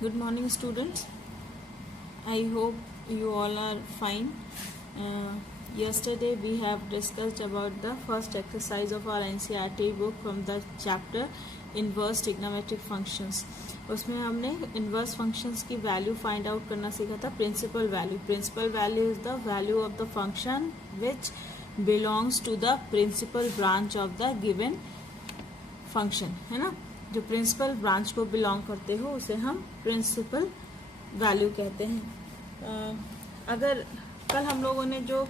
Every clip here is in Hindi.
Good morning, students. I hope you all are fine. Yesterday we have discussed about the first exercise of our NCERT book from the chapter inverse trigonometric functions. उसमें हमने inverse functions की value find out करना सीखा था. Principal value. Principal value is the value of the function which belongs to the principal branch of the given function, है ना. जो प्रिंसिपल ब्रांच को बिलोंग करते हो उसे हम प्रिंसिपल वैल्यू कहते हैं. अगर कल हम लोगों ने जो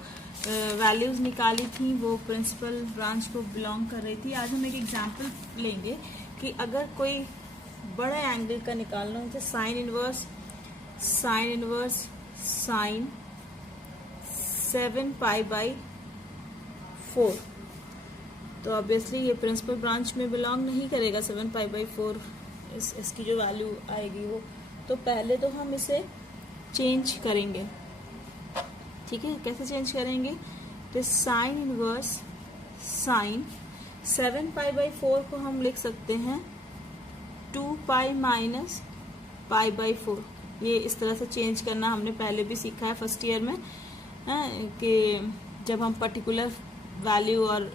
वैल्यूज निकाली थी वो प्रिंसिपल ब्रांच को बिलोंग कर रही थी. आज हम एक एग्जांपल लेंगे कि अगर कोई बड़े एंगल का निकालना हो, जैसे साइन इनवर्स साइन 7π/4, तो ऑब्वियसली ये प्रिंसिपल ब्रांच में बिलोंग नहीं करेगा. 7π/4 इसकी जो वैल्यू आएगी वो, तो पहले तो हम इसे चेंज करेंगे. ठीक है, कैसे चेंज करेंगे? तो साइन इनवर्स साइन 7π/4 को हम लिख सकते हैं 2π - π/4. ये इस तरह से चेंज करना हमने पहले भी सीखा है फर्स्ट ईयर में, कि जब हम पर्टिकुलर वैल्यू और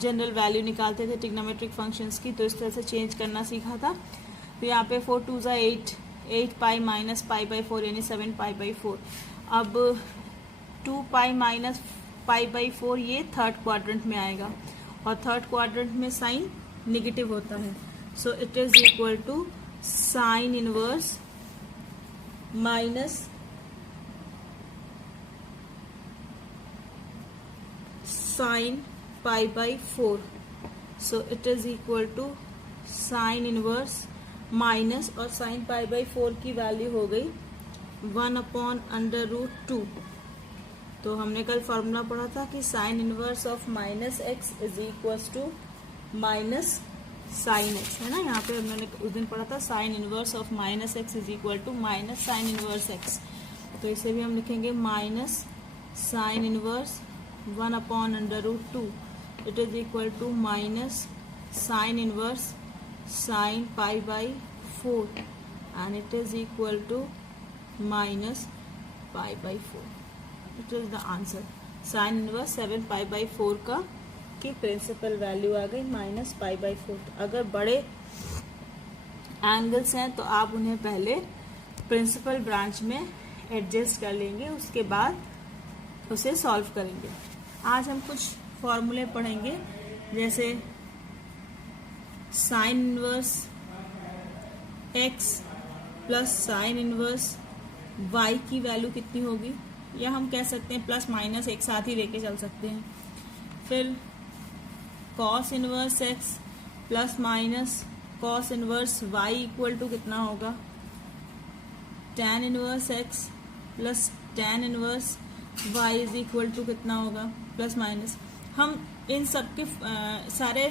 जनरल वैल्यू निकालते थे ट्रिग्नोमेट्रिक फंक्शंस की, तो इस तरह से चेंज करना सीखा था. तो यहाँ पे 4 2 8, 8π - π/4 यानी 7π/4. अब 2π - π/4 ये थर्ड क्वाड्रेंट में आएगा, और थर्ड क्वाड्रेंट में साइन निगेटिव होता है. So it is equal to sine inverse minus sine π/4. So it is equal to sine inverse minus, और साइन π/4 की वैल्यू हो गई 1/√2. तो हमने कल फॉर्मूला पढ़ा था कि sine inverse of -x is equal to minus sine x, है ना. यहाँ पे हमने उस दिन पढ़ा था sine inverse of -x is equal to minus sine inverse x. तो इसे भी हम लिखेंगे minus sine inverse 1/√2. It is equal to minus sine inverse sine π/4, and it is equal to minus π/4. It is the answer. Sine inverse 7π/4 का की प्रिंसिपल वैल्यू आ गई माइनस π/4. अगर बड़े एंगल्स हैं तो आप उन्हें पहले प्रिंसिपल ब्रांच में एडजस्ट कर लेंगे, उसके बाद उसे सॉल्व करेंगे. आज हम कुछ फॉर्मूले पढ़ेंगे, जैसे sign inverse x plus sine inverse y की वैल्यू कितनी होगी, या हम कह सकते हैं प्लस माइनस एक साथ ही लेके चल सकते हैं. फिर cos inverse x plus minus cos inverse y equal to कितना होगा, tan inverse x plus tan inverse y is equal to कितना होगा, प्लस माइनस. हम इन सब के सारे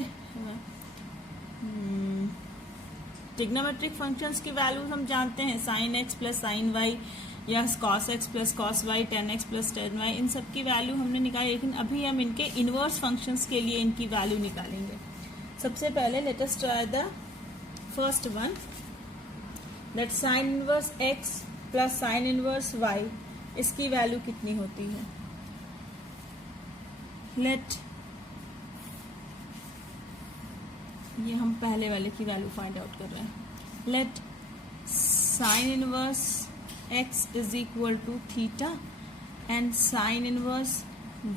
ट्रिग्नोमेट्रिक फंक्शंस की वैल्यूज हम जानते हैं. Sine x plus sine y, या cos x plus cos y, tan x plus tan y, इन सब की वैल्यू हमने निकाली. लेकिन अभी हम इनके इनवर्स फंक्शंस के लिए इनकी वैल्यू निकालेंगे. सबसे पहले let us try the first one, that sine inverse x plus sine inverse y, इसकी वैल्यू कितनी होती है. लेट, ये हम पहले वाले की वैल्यू फाइंड आउट कर रहे हैं. Let sine inverse x is equal to theta and sine inverse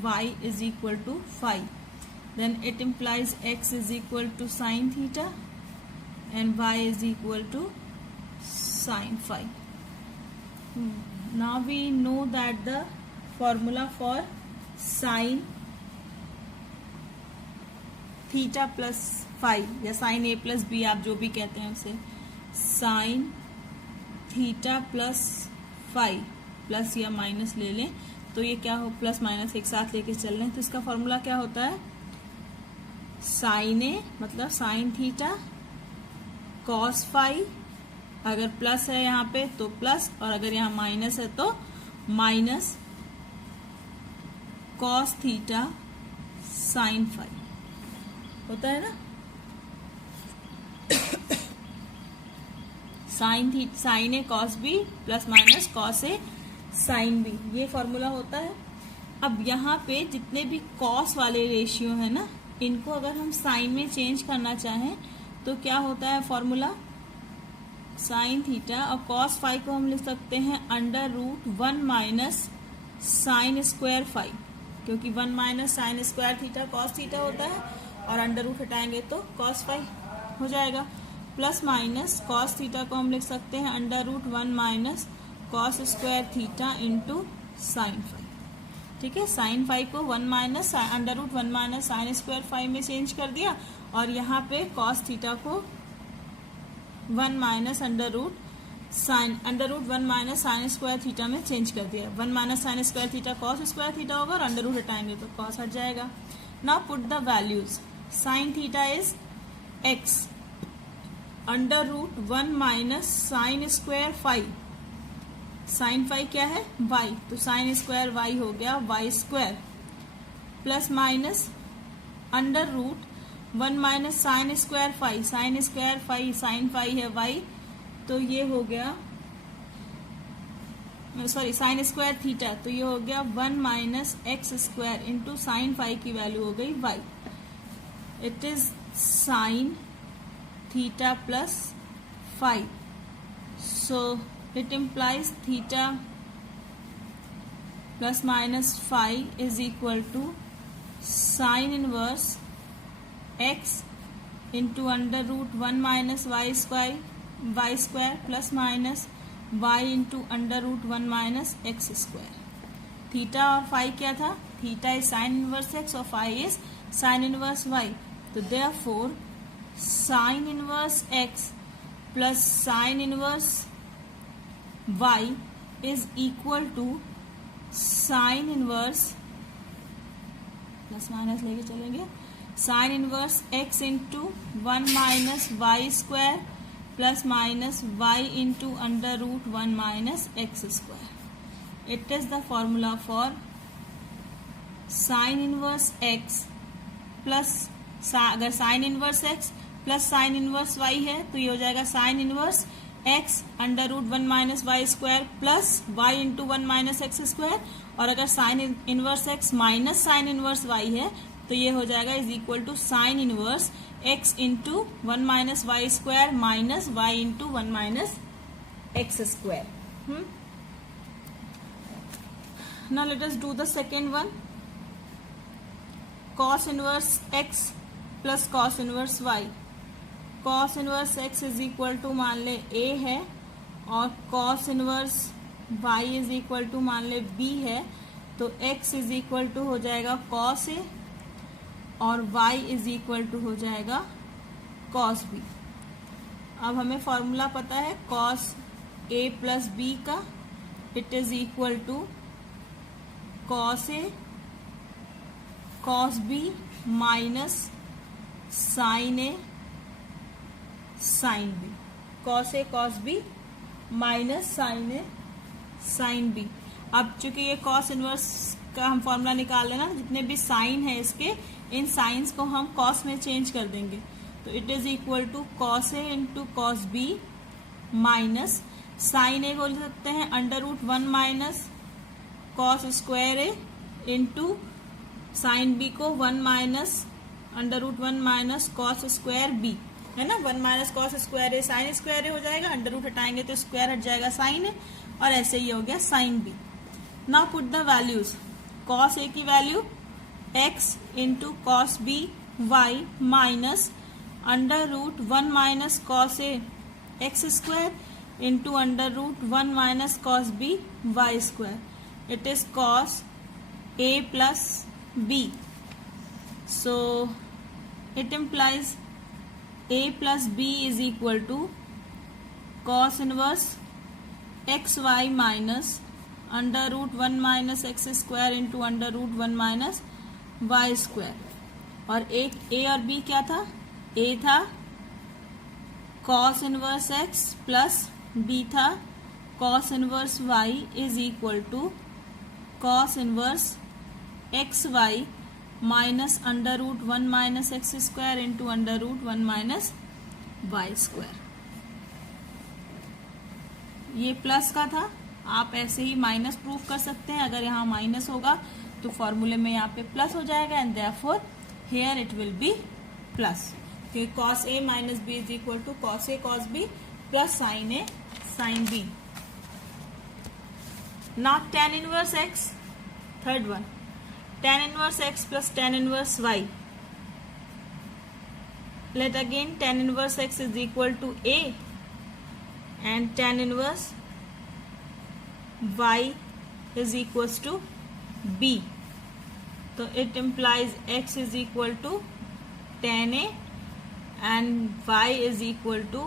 y is equal to phi. Then it implies x is equal to sine theta and y is equal to sine phi. Now we know that the formula for sine theta plus phi, या साइन a प्लस b, आप जो भी कहते हैं उसे, sine theta plus phi, plus या माइनस ले लें तो ये क्या हो, प्लस माइनस एक साथ लेके चल रहे हैं. तो इसका फॉर्मूला क्या होता है, साइन a मतलब साइन थीटा कॉस फाई, अगर प्लस है यहाँ पे तो प्लस, और अगर यहाँ माइनस है तो minus cos theta sine phi होता है ना. Sine A cos B plus minus cos A sine B, ये फॉर्मूला होता है। अब यहाँ पे जितने भी कॉस वाले रेशियो है ना, इनको अगर हम साइन में चेंज करना चाहें तो क्या होता है फॉर्मूला, साइन थीटा और कॉस फाई को हम लिख सकते हैं under root 1 minus sine square phi, क्योंकि 1 minus sine square theta cos theta होता है और अंडर रूट हटाएंगे तो कॉस फाई हो जाएगा। प्लस माइनस कॉस थीटा को हम लिख सकते हैं under root 1 minus cos square theta into sine phi. ठीक है, साइन फाई को 1 minus under root 1 minus sine square phi में चेंज कर दिया और यहाँ पे कॉस थीटा को 1 minus under root 1 minus sine square theta में चेंज कर दिया। 1 minus sine square theta cos square theta होगा और अंडर रूट हटाएंगे तो कॉस हट जाएगा। Now put the values, sine theta is x under root 1 minus sine square phi, sine phi क्या है y, तो साइन स्क्वायर y हो गया y square plus minus under root 1 minus sine square phi, sine square phi sine phi है y, तो ये हो गया सॉरी साइन स्क्वायर थीटा, तो ये हो गया 1 minus x square into sine phi की वैल्यू हो गई y। It is sine theta plus phi, so it implies theta plus minus phi is equal to sin inverse x into under root 1 minus y square plus minus y into under root 1 minus x square। Theta और फाई क्या था, theta is sine inverse x और phi is sine inverse y, तो therefore sine inverse x plus sine inverse y is equal to sine inverse plus minus लेके चलेंगे, sine inverse x into 1 minus y square plus minus y into under root 1 minus x square. It is the formula for sine inverse x plus अगर sine inverse x plus sine inverse y है तो ये हो जाएगा sine inverse x under root 1 minus y square plus y into 1 minus x square, और अगर sine inverse x minus sine inverse y है तो ये हो जाएगा is equal to sine inverse x into 1 minus y square minus y into 1 minus x square. Now let us do the second one, cos inverse x plus cos inverse y। Cos inverse x is equal to मान ले a है और cos inverse y is equal to मान ले b है, तो x इज इक्वल टू हो जाएगा कॉस a और y इज इक्वल टू हो जाएगा कॉस b। अब हमें फॉर्मूला पता है कॉस a प्लस b का, it is equal to cos a cos b minus sine a sine b, cos a cos B minus sine a sine b. अब चूंकि ये कॉस इनवर्स का हम फॉर्मूला निकाल लेना, जितने भी साइन है इसके इन साइंस को हम कॉस में चेंज कर देंगे, तो it is equal to cos A into cos B minus sine A को लिख सकते हैं under root 1 minus cos square A into sine B को 1 minus under root 1 minus cos square B, है ना। 1 minus cos square A sine square A हो जाएगा, अंडर रूट हटाएंगे तो स्क्वायर हट जाएगा साइन ए, और ऐसे ही हो गया sine B. Now put the values, cos A की value x into cos B y minus under root 1 minus cos A x square into under root 1 minus cos B y square. It is cos A plus B, so it implies a plus b is equal to cos inverse xy minus under root 1 minus x square into under root 1 minus y square। और एक a और b क्या था, a था cos inverse x plus b था cos inverse y is equal to cos inverse xy minus under root 1 minus x square into under root 1 minus y square. ये प्लस का था, आप ऐसे ही माइनस प्रूव कर सकते हैं। अगर यहाँ माइनस होगा तो फॉर्मूले में यहाँ पे प्लस हो जाएगा and therefore here it will be plus. cos A minus B is equal to cos A cos B plus sin A sin B. Now tan inverse x, third one, tan inverse x plus tan inverse y. Let again tan inverse x is equal to A and tan inverse y is equals to B. So it implies x is equal to tan A and y is equal to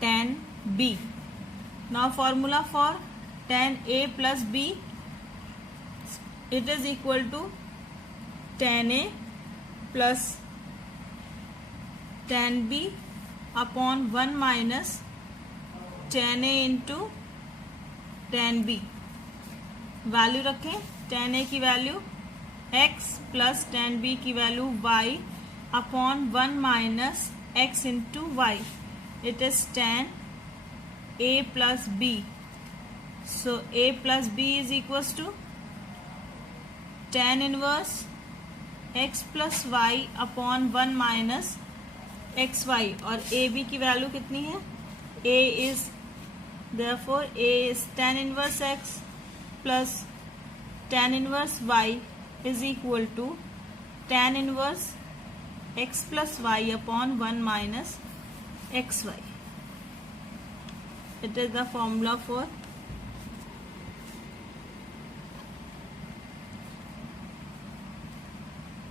tan B. Now formula for tan A plus B, it is equal to tan A plus tan B upon 1 minus tan A into tan B. Value रखें, tan A की value x plus tan B की value y upon 1 minus x into y. It is tan A plus B. So A plus B is equals to tan inverse x plus y upon 1 minus xy. और A B की वैल्यू कितनी है? A is therefore A is tan inverse x plus tan inverse y is equal to tan inverse x plus y upon 1 minus xy. It is the formula for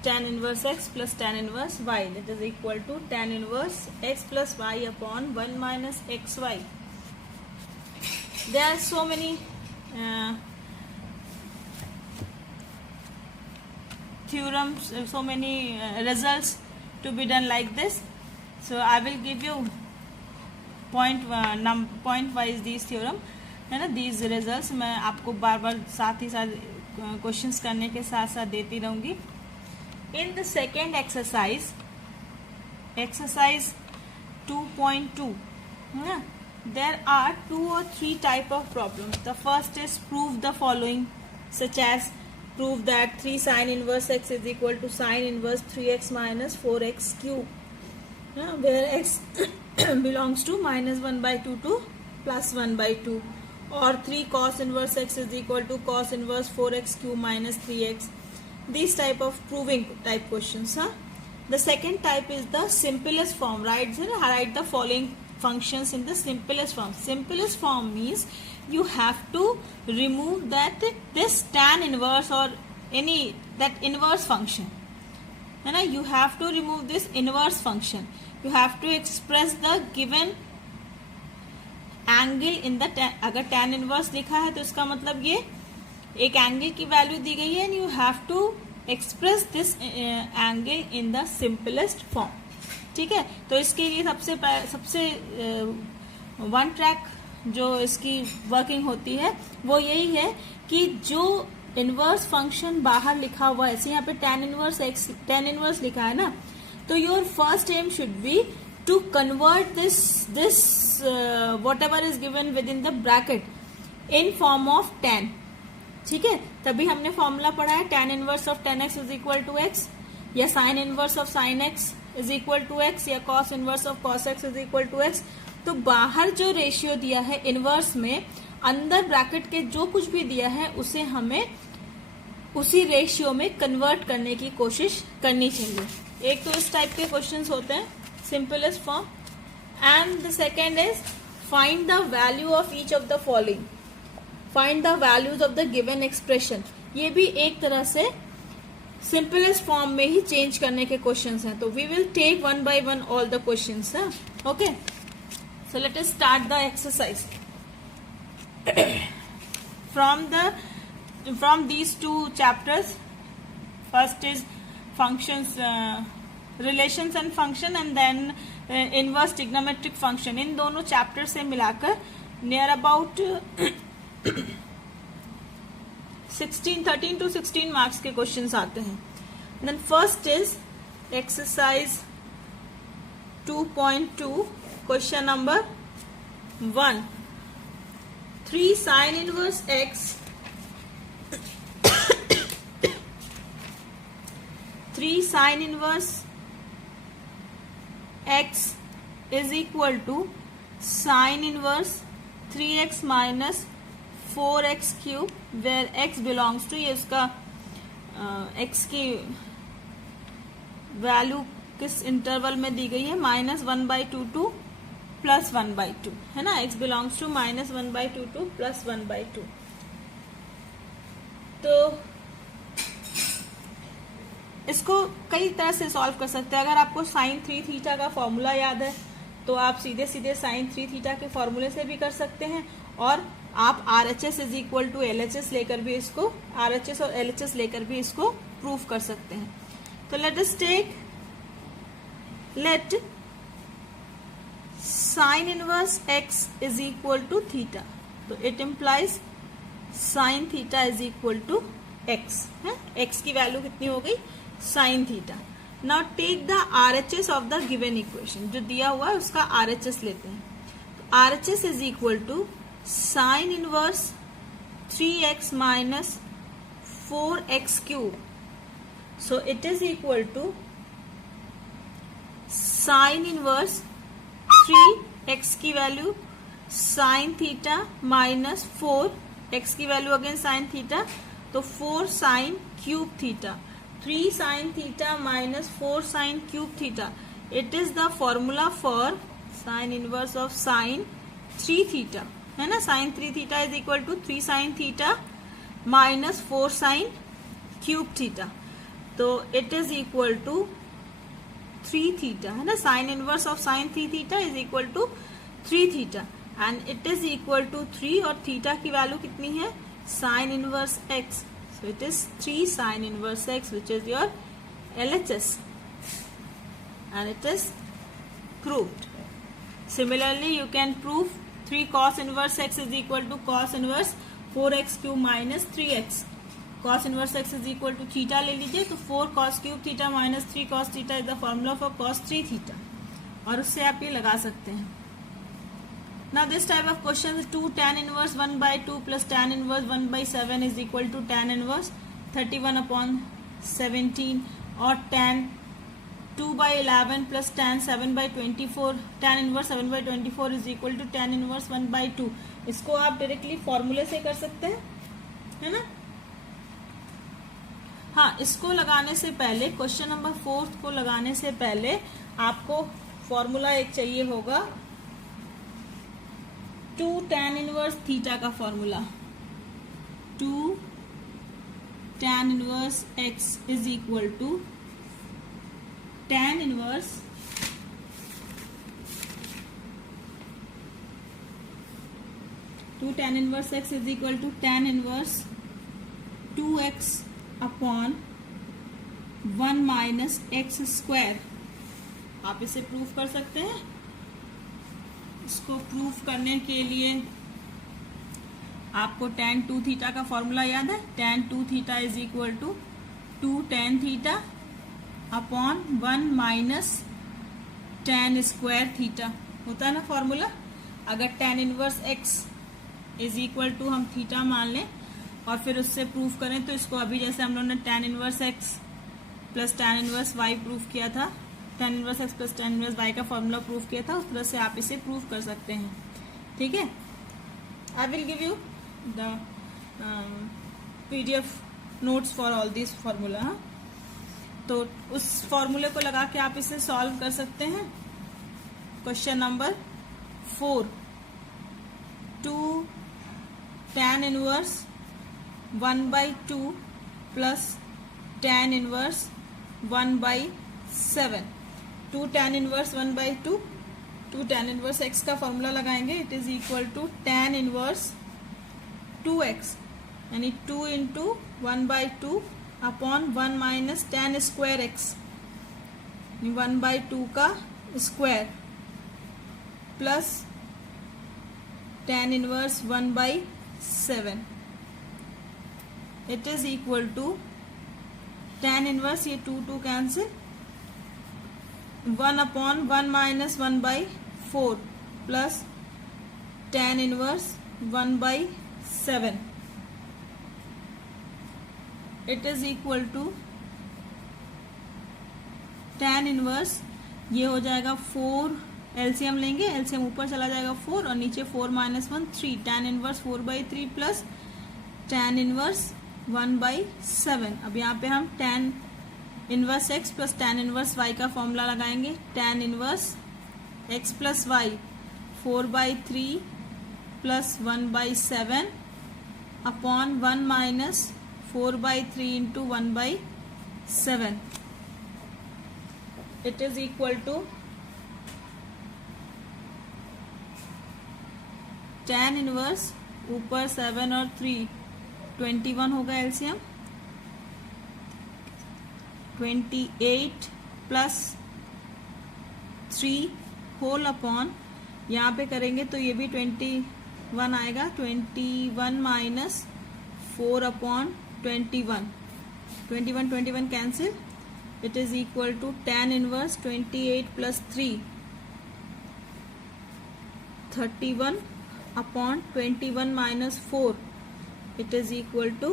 tan inverse x plus tan inverse y. That is equal to tan inverse x plus y upon 1 minus xy. There are so many theorems, so many results to be done like this. So I will give you point wise these theorem, है ना, these results मैं आपको बार बार साथ ही साथ क्वेश्चंस करने के साथ साथ देती रहूंगी. In the second exercise 2.2, there are 2 or 3 type of problems. The first is prove the following, such as prove that 3 sin inverse x is equal to sin inverse 3x minus 4x cube, where x belongs to minus 1 by 2 to plus 1 by 2, or 3 cos inverse x is equal to cos inverse 4x cube minus 3x. These type of proving type questions. The second type is the simplest form. Write the following functions in the simplest form. Simplest form means you have to remove this tan inverse or any that inverse function. You have to remove this inverse function. You have to express the given angle in the अगर tan inverse लिखा है तो इसका मतलब ये एक एंगल की वैल्यू दी गई है and you have to express this angle in the simplest form. ठीक है, तो इसके लिए सबसे वन ट्रैक जो इसकी वर्किंग होती है वो यही है कि जो इनवर्स फंक्शन बाहर लिखा हुआ है, ऐसे यहाँ पे tan इनवर्स लिखा है ना, तो your first aim should be to convert this whatever is given within the bracket in form of tan. ठीक है, तभी हमने फॉर्मूला पढ़ा है tan inverse of tan x is equal to x, या sin inverse of sin x is equal to x, या cos inverse of cos x is equal to x. तो बाहर जो रेशियो दिया है इनवर्स में, अंदर ब्रैकेट के जो कुछ भी दिया है उसे हमें उसी रेशियो में कन्वर्ट करने की कोशिश करनी चाहिए. एक तो इस टाइप के क्वेश्चंस होते हैं simplest form, and the second is find the value of each of the following, find the values of the given expression. ये भी एक तरह से सिंपलेस्ट फॉर्म में ही चेंज करने के क्वेश्चंस हैं. तो we will take one by one all the questions. Okay, so let us start the exercise. from these two chapters, first is functions, relations and function, and then inverse trigonometric function. इन दोनों चैप्टर से मिलाकर नियर अबाउट 13 to 16 मार्क्स के क्वेश्चंस आते हैं. Then first is exercise 2.2, question number 1. 3 sine inverse x 3 sine inverse x is equal to sine inverse 3x minus 4x cube, where x belongs to, ये उसका x की वैल्यू किस इंटरवल में दी गई है, -1/2 टू +1/2, है ना। x belongs to -1/2 to +1/2। तो इसको कई तरह से सॉल्व कर सकते हैं। अगर आपको sin 3 थीटा का फॉर्मूला याद है तो आप सीधे सीधे sin 3 थीटा के फॉर्मूले से भी कर सकते हैं, और आप RHS is equal to LHS लेकर भी इसको, RHS और LHS लेकर भी इसको प्रूव कर सकते हैं। तो let sin inverse x is equal to theta, तो it implies sin theta is equal to x है। x की वैल्यू कितनी हो गई, sin theta. Now take the RHS of the given equation, जो दिया हुआ है उसका RHS लेते हैं। तो RHS is equal to sin inverse 3x minus 4x cube, so it is equal to sin inverse 3x की value sin theta minus 4x की वैल्यू अगेन sin थीटा, तो 4 sin cube theta, 3 sin theta minus 4 sin cube theta. It is the formula for sin inverse of sin 3 theta, है ना। sin 3 theta is equal to 3 sin theta minus 4 sin cube theta, तो it is equal to 3 theta, है ना। sin inverse of sin 3 theta is equal to 3 theta, and it is equal to 3, और थीटा की वैल्यू कितनी है, sin inverse x, so it is 3 sin inverse x, which is your LHS, and it is proved. Similarly, you can prove 3 cos inverse x is equal to cos inverse 4x cube minus 3x. cos inverse x is equal to theta ले लीजिए, तो 4 cos cube theta minus 3 cos theta is the formula for cos 3 theta, और उससे आप ये लगा सकते हैं। Now this type of question is 2 tan inverse 1/2 plus tan inverse 1/7 is equal to tan inverse 31/17, और tan 2/11 plus tan 7/24, tan inverse 7/24 is equal to tan inverse 1/2। इसको आप डायरेक्टली फॉर्मूले से कर सकते हैं, है ना। हाँ, इसको लगाने से पहले, क्वेश्चन नंबर 4 को लगाने से पहले आपको फॉर्मूला एक चाहिए होगा, 2 tan इनवर्स थीटा का formula, 2 tan inverse x is equal to tan inverse 2 tan inverse x is equal to tan inverse 2x upon 1 minus x square. आप इसे प्रूव कर सकते हैं। इसको प्रूव करने के लिए आपको tan 2 थीटा का फॉर्मूला याद है, tan 2 theta is equal to 2 tan theta upon 1 minus tan square theta, होता है ना फॉर्मूला। अगर tan inverse x is equal to हम थीटा मान लें और फिर उससे प्रूव करें, तो इसको अभी जैसे हम लोगों ने tan inverse x plus tan inverse y prove किया था, tan inverse x plus tan inverse y का फॉर्मूला प्रूव किया था, उस तरह से आप इसे प्रूव कर सकते हैं। ठीक है, I will give you the PDF notes for all this formula. तो उस फॉर्मूले को लगा के आप इसे सॉल्व कर सकते हैं। Question number 4, 2 tan inverse 1/2 plus tan inverse 1/7, 2 tan inverse 1/2, 2 tan inverse x का फॉर्मूला लगाएंगे, it is equal to tan inverse 2x, यानी 2 into 1/2 upon 1 minus tan square x, 1/2 का square plus tan inverse 1/7, it is equal to tan inverse, ये 2 cancel, 1 upon 1 minus 1/4 plus tan inverse 1/7 it is equal to tan inverse, ये हो जाएगा 4, एलसीएम लेंगे, एलसीएम ऊपर चला जाएगा 4 और नीचे 4 - 1 3, tan inverse 4/3 plus tan inverse 1/7। अब यहाँ पे हम tan inverse x plus tan inverse y का फॉर्मूला लगाएंगे। tan inverse x plus y 4/3 plus 1/7 upon 1 minus 4/3 into 1/7 it is equal to tan inverse ऊपर 7 और 3 21 होगा एलसीएम, 28 प्लस 3 होल अपॉन, यहाँ पे करेंगे तो ये भी 21 आएगा, 21 minus 4 upon 21, 21 cancel, it is equal to tan inverse 28 plus 3 31 upon 21 minus 4 it is equal to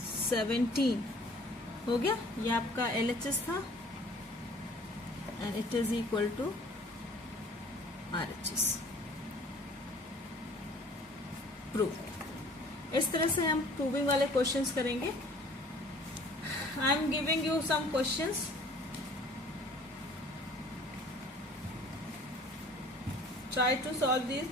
17 हो गया। ये आपका LHS था and it is equal to RHS। Prove. इस तरह से हम प्रूविंग वाले क्वेश्चंस करेंगे। I am giving you some questions, try to solve this.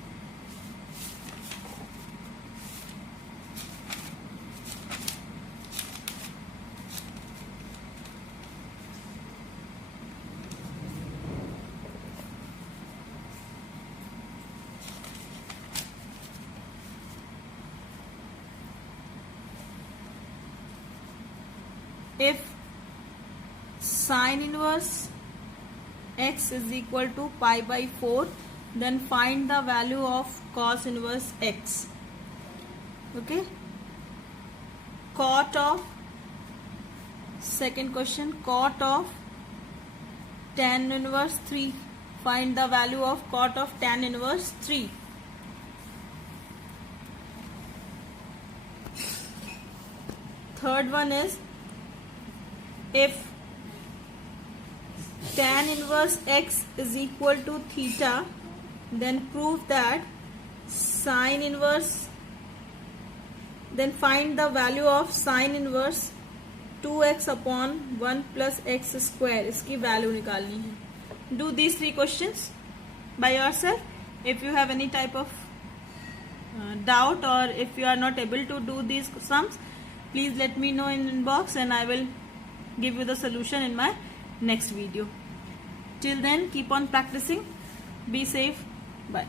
If sin inverse x is equal to pi/4, then find the value of cos inverse x. Okay. Cot of, second question, cot of tan inverse 3. Find the value of cot of tan inverse 3. Third one is, if tan inverse x is equal to theta, then prove that sin inverse, then find the value of sin inverse 2x upon 1 plus x square, इसकी वैल्यू निकालनी है। Do these 3 questions by yourself. If you have any type of doubt or if you are not able to do these sums, please let me know in inbox and I will give you the solution in my next video. Till then, keep on practicing. Be safe. Bye.